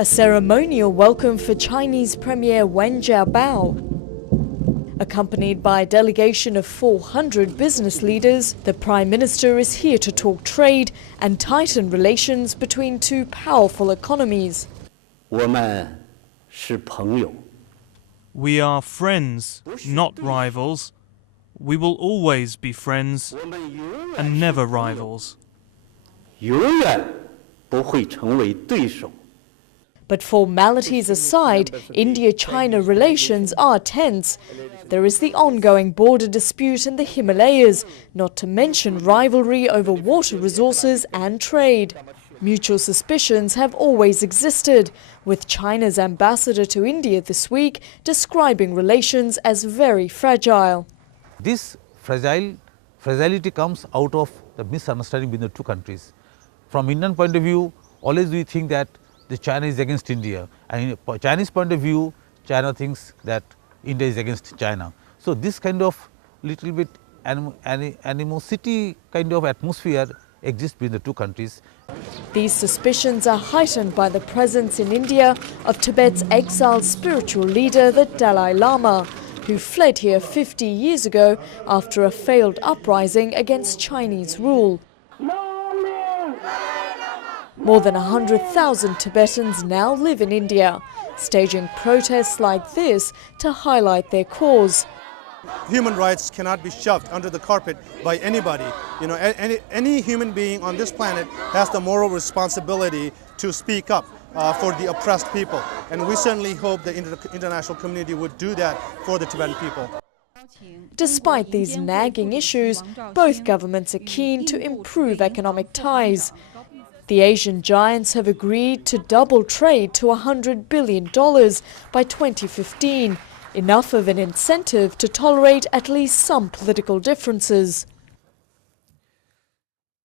A ceremonial welcome for Chinese Premier Wen Jiabao. Accompanied by a delegation of 400 business leaders, the Prime Minister is here to talk trade and tighten relations between two powerful economies. We are friends, not rivals. We will always be friends and never rivals. But formalities aside, India-China relations are tense. There is the ongoing border dispute in the Himalayas, not to mention rivalry over water resources and trade. Mutual suspicions have always existed, with China's ambassador to India this week describing relations as very fragile. This fragility comes out of the misunderstanding between the two countries. From Indian point of view, always we think that China is against India, and in Chinese point of view, China thinks that India is against China. So this kind of little bit animosity kind of atmosphere exists between the two countries. These suspicions are heightened by the presence in India of Tibet's exiled spiritual leader, the Dalai Lama, who fled here 50 years ago after a failed uprising against Chinese rule. More than 100,000 Tibetans now live in India, staging protests like this to highlight their cause. Human rights cannot be shoved under the carpet by anybody. You know, any human being on this planet has the moral responsibility to speak up for the oppressed people. And we certainly hope the international community would do that for the Tibetan people. Despite these nagging issues, both governments are keen to improve economic ties. The Asian giants have agreed to double trade to $100 billion by 2015, enough of an incentive to tolerate at least some political differences.